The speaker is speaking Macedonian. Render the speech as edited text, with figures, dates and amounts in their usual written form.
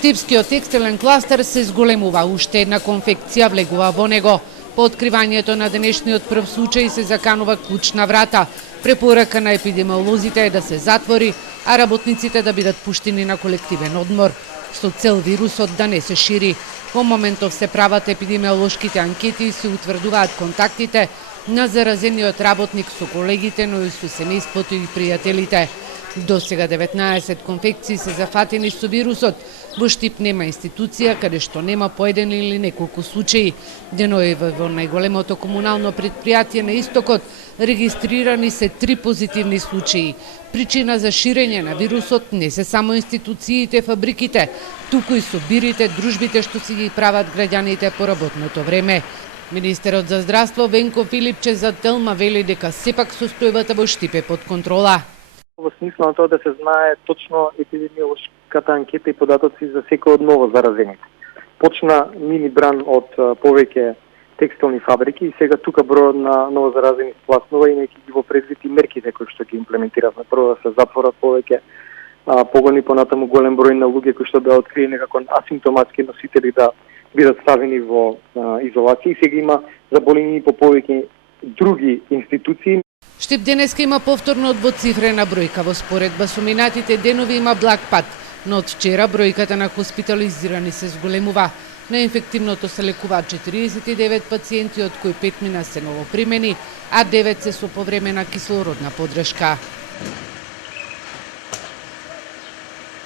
Штипскиот текстилен кластер се зголемува, уште една конфекција влегува во него. По откривањето на денешниот прв случај се заканува клучна врата. Препорака на епидемиолозите е да се затвори, а работниците да бидат пуштени на колективен одмор, со цел вирусот да не се шири. Во моментов се прават епидемиолошките анкети и се утврдуваат контактите на заразениот работник со колегите, но и со семејството и пријателите. До сега 19 конфекции се зафатени со вирусот. Во Штип нема институција каде што нема поеден или неколку случаи. Деноева во најголемото комунално предпријатие на Истокот регистрирани се 3 позитивни случаи. Причина за ширење на вирусот не се само институциите, фабриките, туку и собирите, дружбите што си ги прават граѓаните по работното време. Министерот за здравство Венко Филипче за Телма вели дека сепак состојбата во Штип е под контрола. Во смисла на тоа да се знае точно епидемиолошката анкета и податоци за секој од ново заразените. Почна мини бран од повеќе текстилни фабрики и сега тука бројот на ново заразени спласнува, имајќи ги во предвид и мерките кои што ги имплементиравме. Прво да се затворат повеќе погони, понатаму голем број на луѓе кои што беа откриени како асимптоматски носители да бидат ставени во изолација и сега има заболени по повеќе други институции. Штип денеска има повторно двоцифрена бројка, во споредба со минатите денови има благ пат, но од вчера бројката на хоспитализирани се зголемува. На инфективното се лекуваат 49 пациенти, од кои 5 се новопримени, а 9 се со повремена кислородна подршка.